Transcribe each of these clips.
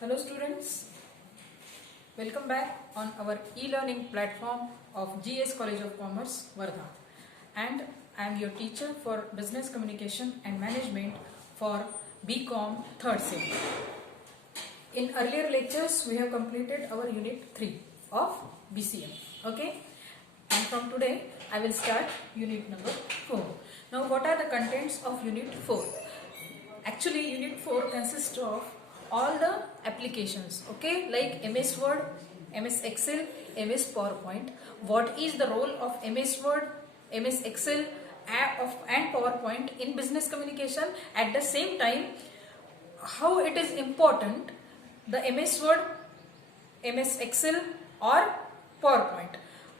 Hello students, welcome back on our e-learning platform of GS College of Commerce, Wardha. And I am your teacher for Business Communication and Management for BCom 3rd Sem. In earlier lectures, we have completed our Unit 3 of BCM. Okay? And from today, I will start Unit number 4. Now, what are the contents of Unit 4? Actually, Unit 4 consists of all the applications, okay, like MS Word, MS Excel, MS PowerPoint. What is the role of MS Word, MS Excel and PowerPoint in business communication? At the same time, how it is important, the MS Word, MS Excel or PowerPoint,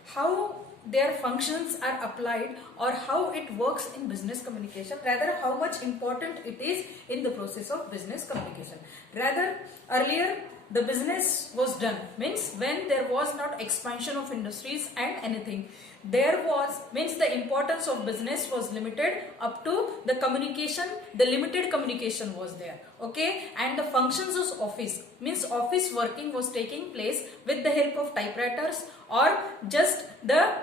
how their functions are applied or how it works in business communication, rather how much important it is in the process of business communication. Rather, earlier the business was done, means when there was not expansion of industries and anything, there was, means the importance of business was limited up to the communication, the limited communication was there, okay, and the functions of office, means office working was taking place with the help of typewriters or just the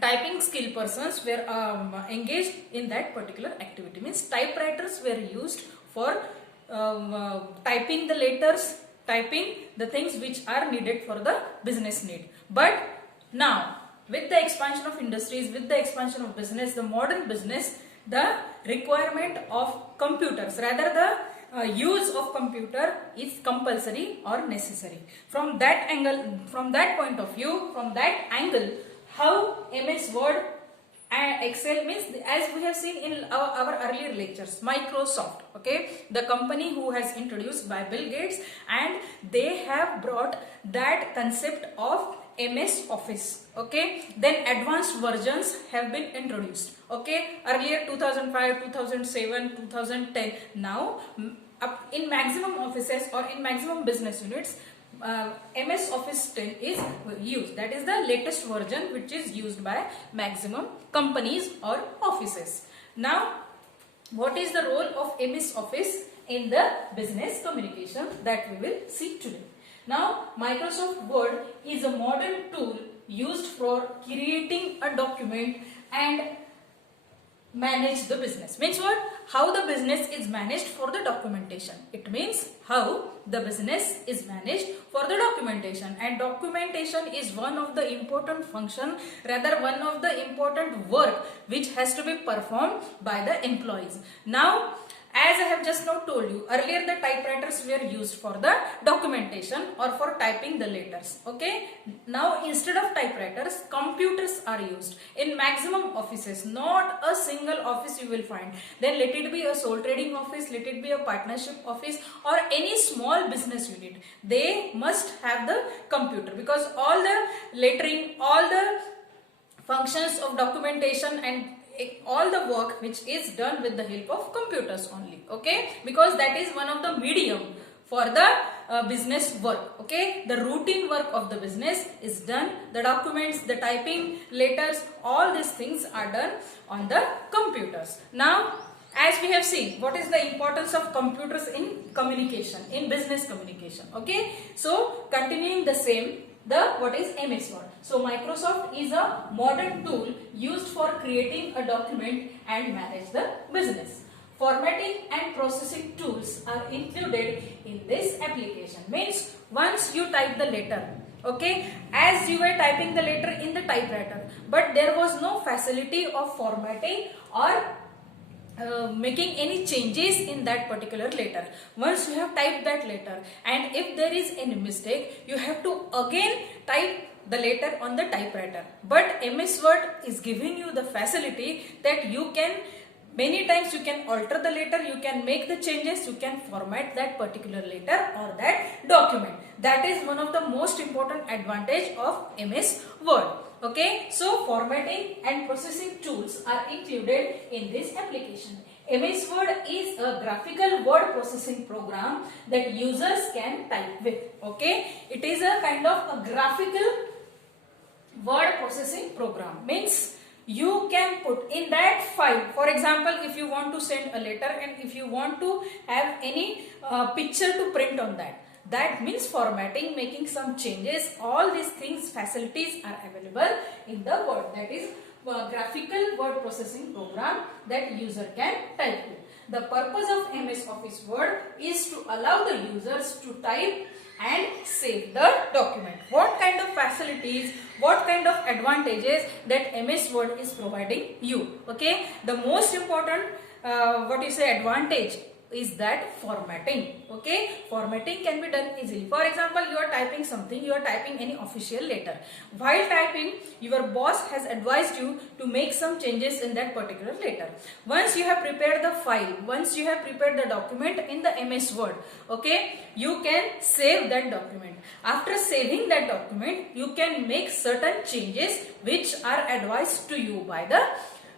typing skill persons were engaged in that particular activity, means typewriters were used for typing the letters, typing the things which are needed for the business need. But now with the expansion of industries, with the expansion of business, the modern business, the requirement of computers, rather the use of computer is compulsory or necessary. From that angle, from that point of view, from that angle, how MS Word and Excel, means as we have seen in our earlier lectures, Microsoft, okay, the company who has introduced by Bill Gates, and they have brought that concept of MS Office, okay, then advanced versions have been introduced, okay, earlier 2005, 2007, 2010, now in maximum offices or in maximum business units, MS Office 10 is used. That is the latest version which is used by maximum companies or offices. Now, what is the role of MS Office in the business communication, that we will see today. Now, Microsoft Word is a modern tool used for creating a document and manage the business. Means what? How the business is managed for the documentation. It means how the business is managed for the documentation, and documentation is one of the important function, rather one of the important work which has to be performed by the employees. Now, as I have just now told you, earlier the typewriters were used for the documentation or for typing the letters, okay. Now instead of typewriters, computers are used in maximum offices. Not a single office you will find, then let it be a sole trading office, let it be a partnership office or any small business unit, they must have the computer, because all the lettering, all the functions of documentation and all the work which is done with the help of computers only, okay, because that is one of the medium for the business work, okay. The routine work of the business is done, the documents, the typing, letters, all these things are done on the computers. Now, as we have seen, what is the importance of computers in communication, in business communication, okay. So, continuing the same, what is MS Word. So Microsoft is a modern tool used for creating a document and manage the business. Formatting and processing tools are included in this application. Means once you type the letter, okay, as you were typing the letter in the typewriter, but there was no facility of formatting or making any changes in that particular letter. Once you have typed that letter, and if there is any mistake, you have to again type the letter on the typewriter. But MS Word is giving you the facility that you can, many times you can alter the letter, you can make the changes, you can format that particular letter or that document. That is one of the most important advantage of MS Word. Okay, so formatting and processing tools are included in this application. MS Word is a graphical word processing program that users can type with. Okay, it is a kind of a graphical word processing program. Means you can put in that file, for example, if you want to send a letter and if you want to have any picture to print on that, That means formatting, making some changes, all these things, facilities are available in the Word. That is graphical word processing program that user can type with. The purpose of MS Office Word is to allow the users to type and save the document. What kind of facilities, what kind of advantages that MS Word is providing you? Okay, the most important advantage is that formatting. Okay, formatting can be done easily. For example, you are typing something, you are typing any official letter. While typing, your boss has advised you to make some changes in that particular letter. Once you have prepared the file, once you have prepared the document in the MS Word, okay, you can save that document. After saving that document, you can make certain changes which are advised to you by the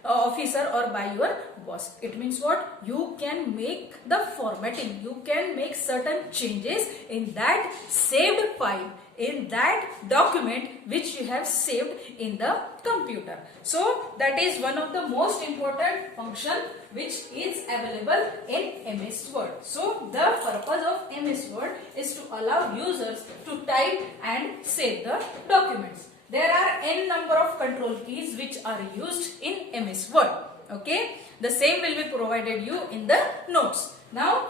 officer or by your boss. It means what? You can make the formatting, you can make certain changes in that saved file, in that document which you have saved in the computer. So that is one of the most important function which is available in MS Word. So the purpose of MS Word is to allow users to type and save the documents. There are n number of control keys which are used in MS Word. Okay, the same will be provided you in the notes. Now,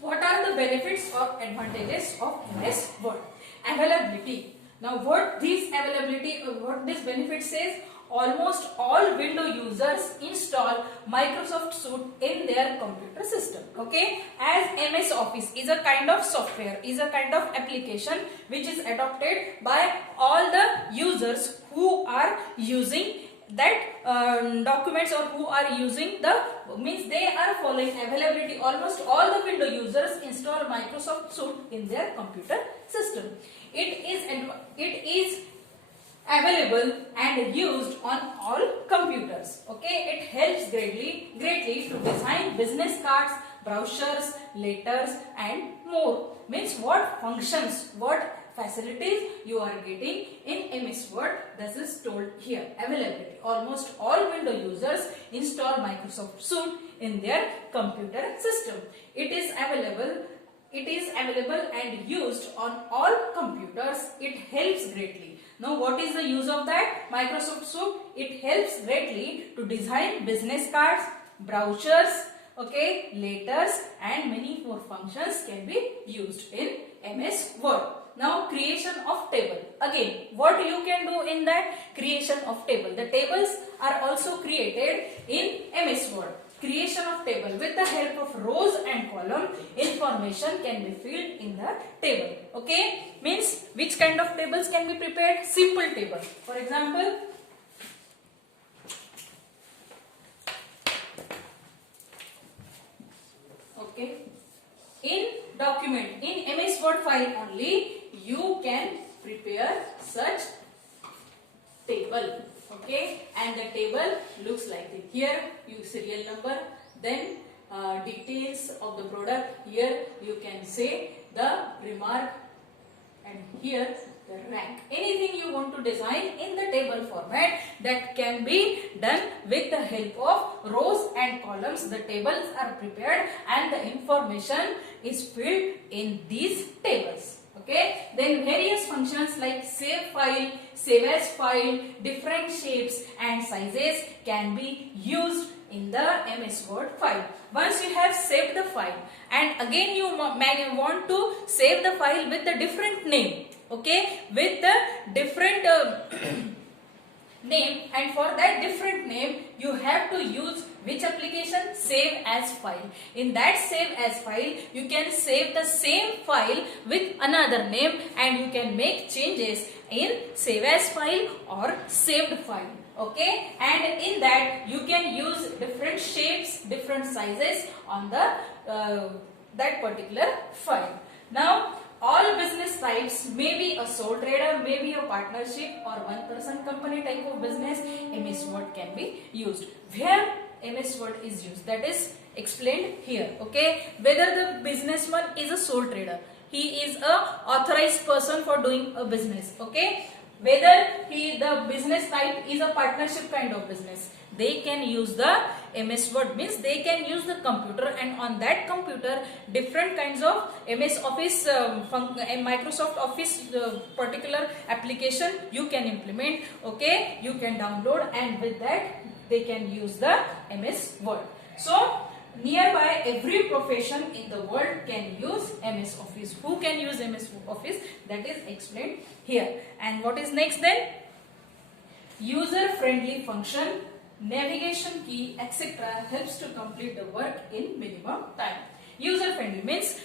what are the benefits or advantages of MS Word? Availability. Now, what this benefit says? Almost all Windows users install Microsoft Suite in their computer system. Okay, as MS Office is a kind of software, is a kind of application which is adopted by all the users who are using that documents or who are using the means they are following availability. Almost all the Windows users install Microsoft Suite in their computer system. It is available and used on all computers. Okay, it helps greatly to design business cards, brochures, letters and more. Means what functions, what facilities you are getting in MS Word, this is told here. Availability. Almost all Windows users install Microsoft Suite in their computer system. It is available and used on all computers. It helps greatly. Now, what is the use of that? Microsoft Suite, it helps greatly to design business cards, brochures, okay, letters and many more functions can be used in MS Word. Now, creation of table. Again, what you can do in that? Creation of table. The tables are also created in MS Word. Creation of table. With the help of rows and column, information can be filled in the table. Okay, means which kind of tables can be prepared? Simple table. For example, okay, in document, in MS Word file only, you can prepare such table. Okay, and the table looks like this. Here you serial number, then details of the product. Here you can say the remark, and here the rank. Anything you want to design in the table format, that can be done with the help of rows and columns. The tables are prepared and the information is filled in these tables. Okay, then various functions like save file, save as file, different shapes and sizes can be used in the MS Word file. Once you have saved the file and again you may want to save the file with a different name, okay, with the different name, and for that different name you have to use which application? Save as file. In that save as file, you can save the same file with another name and you can make changes in save as file or saved file. Okay, and in that you can use different shapes, different sizes on the that particular file. Now, all business types, may be a sole trader, may be a partnership or one person company type of business, MS Word can be used. Where MS Word is used, that is explained here. Okay, whether the businessman is a sole trader, he is a authorized person for doing a business. Okay, whether the business type is a partnership kind of business, they can use the MS Word. Means they can use the computer, and on that computer different kinds of MS Office, Microsoft Office particular application you can implement, okay, you can download, and with that they can use the MS Word. So nearby every profession in the world can use MS Office. Who can use MS Office? That is explained here. And what is next then? User friendly function, navigation key, etc. helps to complete the work in minimum time. User friendly means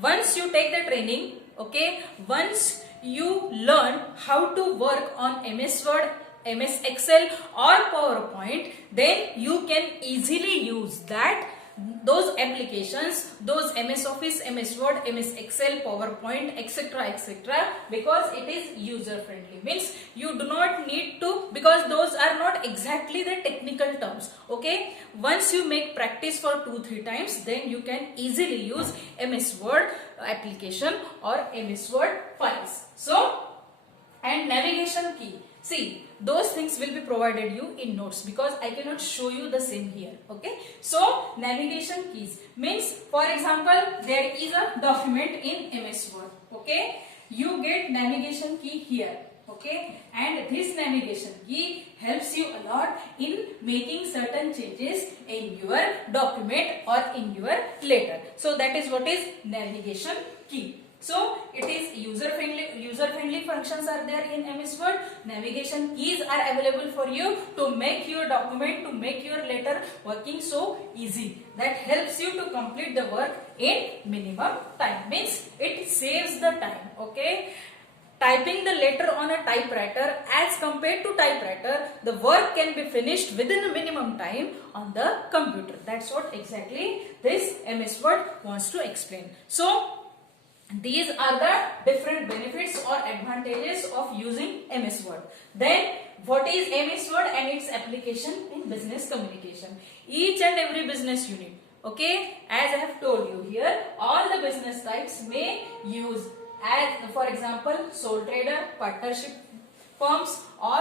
once you take the training, okay, once you learn how to work on MS Word, MS Excel or PowerPoint, then you can easily use those applications, those MS Office, MS Word, MS Excel, PowerPoint, etc., etc., because it is user friendly. Means you do not need to, because those are not exactly the technical terms, okay. Once you make practice for 2-3 times, then you can easily use MS Word application or MS Word files. So, and navigation key, see, those things will be provided you in notes, because I cannot show you the same here, okay. So navigation keys means, for example, there is a document in MS Word, okay, you get navigation key here, okay, and this navigation key helps you a lot in making certain changes in your document or in your letter. So that is what is navigation key. So it is user friendly functions are there in MS Word. Navigation keys are available for you to make your document, to make your letter working so easy. That helps you to complete the work in minimum time. Means it saves the time, okay. Typing the letter on a typewriter as compared to typewriter, the work can be finished within a minimum time on the computer. That's what exactly this MS Word wants to explain. So these are the different benefits or advantages of using MS Word. Then what is MS Word and its application in business communication? Each and every business unit, okay, as I have told you here, all the business types may use, as for example, sole trader, partnership firms or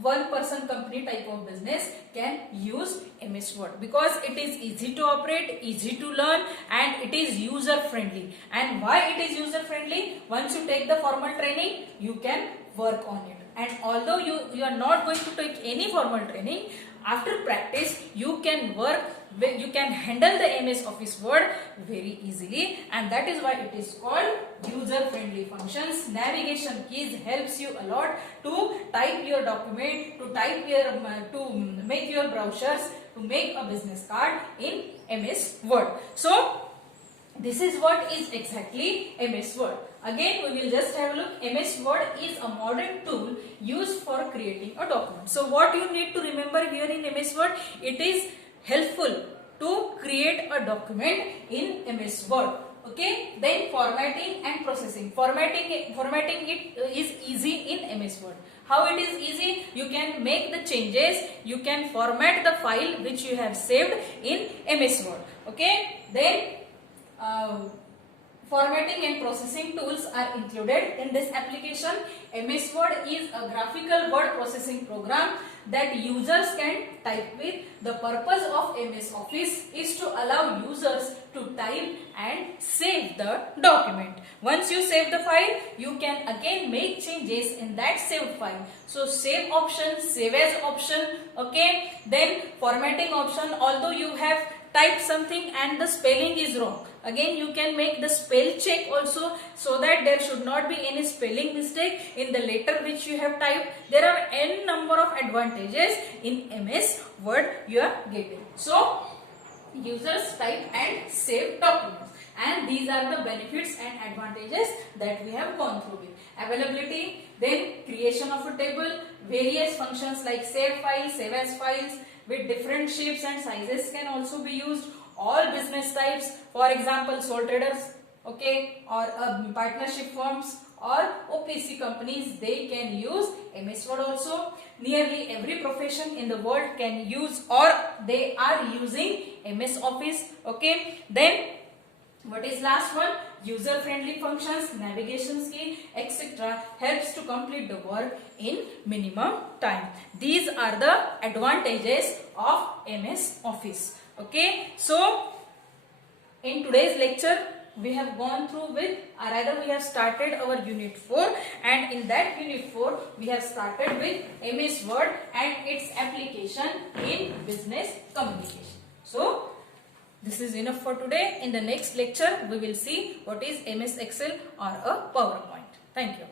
one person company type of business can use MS Word, because it is easy to operate, easy to learn, and it is user friendly. And why it is user friendly? Once you take the formal training, you can work on it. And although you are not going to take any formal training, after practice you can work, you can handle the MS Office Word very easily, and that is why it is called user friendly functions. Navigation keys helps you a lot to type your document, to make your brochures, to make a business card in MS Word. So this is what is exactly MS Word. Again, we will just have a look. MS Word is a modern tool used for creating a document. So what you need to remember here in MS Word, it is helpful to create a document in MS Word. Okay, then formatting and processing. Formatting it is easy in MS Word. How it is easy? You can make the changes, you can format the file which you have saved in MS Word. Okay, then formatting and processing tools are included in this application. MS Word is a graphical word processing program that users can type with. The purpose of MS Office is to allow users to type and save the document. Once you save the file, you can again make changes in that saved file. So save option, save as option, okay. Then formatting option, although you have typed something and the spelling is wrong, again you can make the spell check also, so that there should not be any spelling mistake in the letter which you have typed. There are n number of advantages in MS Word you are getting. So users type and save documents, and these are the benefits and advantages that we have gone through with. Availability, then creation of a table, various functions like save files, save as files with different shapes and sizes can also be used. All business types, for example sole traders, okay, or partnership firms or OPC companies, they can use MS Word also. Nearly every profession in the world can use, or they are using MS Office, okay. Then what is last one? user-friendly functions, navigation skill, etc. helps to complete the work in minimum time. These are the advantages of MS Office. Okay, so in today's lecture we have gone through with, or rather we have started our unit 4, and in that unit 4 we have started with MS Word and its application in business communication. So this is enough for today. In the next lecture we will see what is MS Excel or a PowerPoint. Thank you.